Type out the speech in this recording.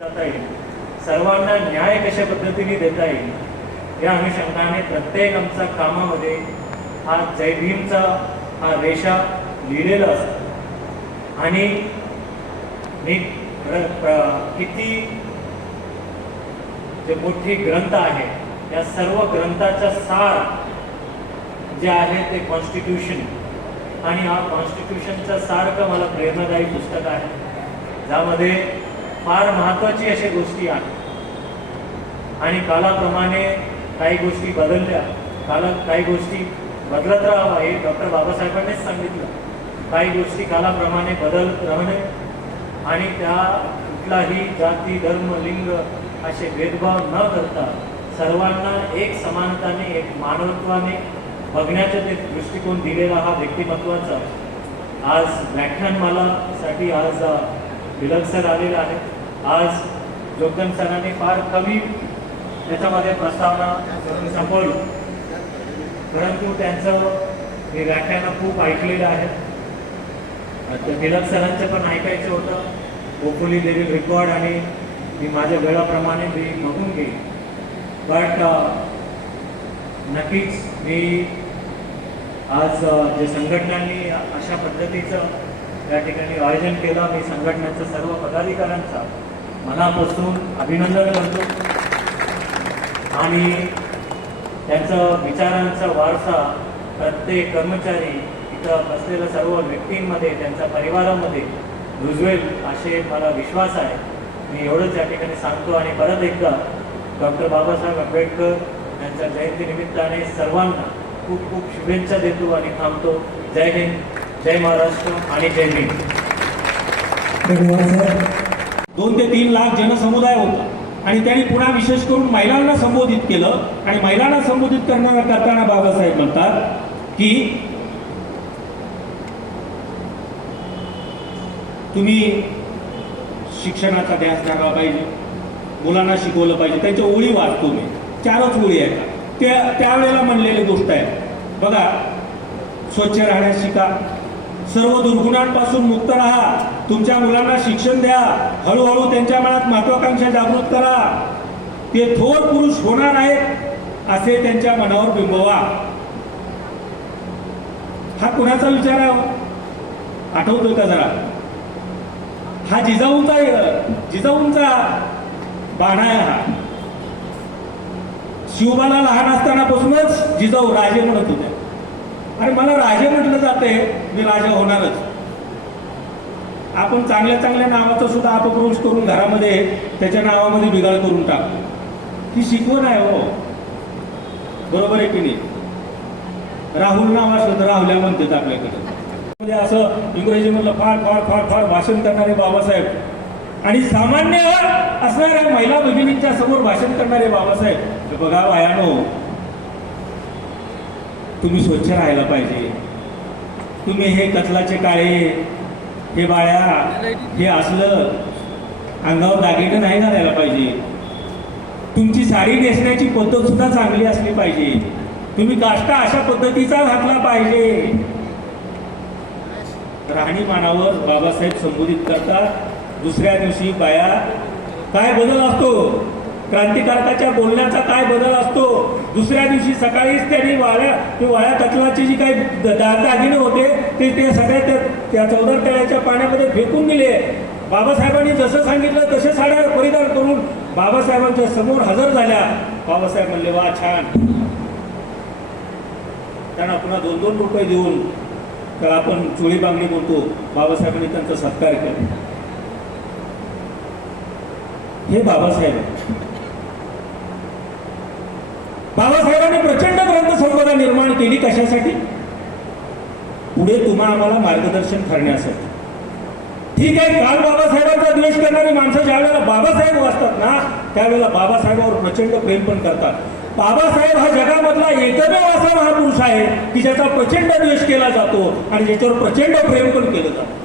जाता येईल. सर्वांना न्याय कशा पद्धतीने देता येईल या अनुषंगाने प्रत्येक आमचा कामामध्ये हा जय भीमचा हा रेषा लिहिलेला असतो. आणि मी किती जे मोठी ग्रंथ आहे या सर्व ग्रंथाचा सार जे आहे ते कॉन्स्टिट्यूशन आणि हा कॉन्स्टिट्यूशनचा सारखं मला प्रेरणादायी पुस्तक आहे? ज्यामध्ये फार महत्त्वाची अशा गोष्टी आहेत. आणि कालाप्रमाणे काही गोष्टी बदलल्या काला काही गोष्टी बदलत राहावं हे डॉक्टर बाबासाहेबांनीच सांगितलं. काही गोष्टी कालाप्रमाणे बदलत राहणे आणि त्या कुठलाही जाती धर्म लिंग असे भेदभाव न करता सर्वांना एक समानताने एक मानवत्वाने बघण्याचा ते दृष्टिकोन दिलेला हा व्यक्तिमत्वाचा आज व्याख्यानमालासाठी आज अ, सर आलेला आहे आज योगदान सरांनी फार कमी त्याच्यामध्ये प्रस्तावना करून संपवली. परंतु त्यांचं हे व्याख्यानं खूप ऐकलेलं आहे. तिलक सरांचं पण ऐकायचं होतं. होपफुली दे विल रेकॉर्ड आणि मी माझ्या वेळाप्रमाणे मी बघून घेईन. बट uh, नक्कीच मी आज uh, जे संघटनांनी अशा पद्धतीचं या ठिकाणी आयोजन केलं मी संघटनेचं सर्व पदाधिकाऱ्यांचा मनापासून अभिनंदन करतो. आणि त्यांचं विचारांचा वारसा प्रत्येक कर्मचारी इथं बसलेल्या सर्व व्यक्तींमध्ये त्यांच्या परिवारामध्ये रुजवेल असे मला विश्वास आहे. मी एवढंच या ठिकाणी सांगतो आणि परत एकदा डॉक्टर बाबासाहेब आंबेडकर यांच्या जयंतीनिमित्ताने सर्वांना खूप खूप शुभेच्छा देतो आणि थांबतो. जय हिंद जय महाराष्ट्र आणि जय हिंद दोन ते तीन लाख जनसमुदाय होता. आणि त्यांनी पुन्हा विशेष करून महिलांना संबोधित केलं. आणि महिलांना संबोधित करणारा करताना बाबासाहेब म्हणतात की तुम्ही शिक्षणाचा ध्यास धरावा पाहिजे. मुलांना शिकवलं पाहिजे. त्यांच्या ओळी वाचतो मी चारच ओळी आहेत. त्या त्यावेळेला म्हणलेली गोष्ट आहे. बघा स्वच्छ राहण्यास शिका. सर्व दुर्गुणांपासून मुक्त राहा. तुमच्या मुलांना शिक्षण द्या. हळूहळू त्यांच्या मनात महत्वाकांक्षा जागृत करा. ते थोर पुरुष होणार आहेत असे त्यांच्या मनावर बिंबवा. हा कुणाचा विचार आहे? आठवतो आठवतोय का जरा? हा जिजाऊंचा जिजाऊंचा बाणा आहे हा. शिवबाला लहान असतानापासूनच जिजाऊ राजे म्हणत होते. आणि मला राजे म्हटलं जाते मी राजा होणारच. आपण चांगल्या चांगल्या नावाचा सुद्धा अपभ्रंश करून घरामध्ये त्याच्या नावामध्ये बिघाड करून टाकतो ही शिकवण आहे हो. बरोबर आहे की नाही? राहुल नाव असलं तर राहुल्या म्हणतात आपल्याकडे. म्हणजे असं इंग्रजीमधलं फार फार फार फार भाषण करणारे बाबासाहेब. आणि सामान्य असणाऱ्या महिला भगिनींच्या समोर भाषण करणारे बाबासाहेब. बघा वायानो तुम्ही स्वच्छ राहायला पाहिजे. तुम्ही हे कचलाचे काळे हे बाळ्या हे असलं अंगावर दागिनं नाही घालायला पाहिजे. तुमची साडी नेसण्याची पद्धत सुद्धा चांगली असली पाहिजे. तुम्ही काष्टा अशा पद्धतीचा घातला पाहिजे. राहणीमानावर बाबासाहेब संबोधित करतात दुसऱ्या दिवशी बाया काय बदल असतो? क्रांतिकारकाच्या बोलण्याचा काय बदल असतो? दुसऱ्या दिवशी सकाळीच त्यांनी वाळ्या ते वाळ्या कचलाचे जी काही द- दागिने होते ते ते सगळ्या त्या त्या चौदार तळ्याच्या पाण्यामध्ये फेकून दिले. बाबासाहेबांनी जसं सांगितलं तसे साड्या परिधान करून बाबासाहेबांच्या समोर हजर झाल्या. बाबासाहेब म्हणले वा छान. त्यांना पुन्हा दोन दोन रुपये देऊन तर आपण चोळी बांगडी बोलतो. बाबासाहेबांनी त्यांचा सत्कार केला. हे बाबासाहेब आहेत. बाबासाहेबांनी प्रचंड ग्रंथ संपदा केली कशासाठी? पुढे तुम्हा आम्हाला मार्गदर्शन करण्यासाठी. ठीक आहे काल बाबासाहेबांचा द्वेष करणारी माणसं ज्या वेळेला बाबासाहेब वाचतात ना त्यावेळेला बाबासाहेबावर प्रचंड प्रेम पण करतात. बाबासाहेब हा जगामधला एकमेव असा महापुरुष आहे की ज्याचा प्रचंड द्वेष केला जातो आणि ज्याच्यावर प्रचंड प्रेम पण केलं जातं.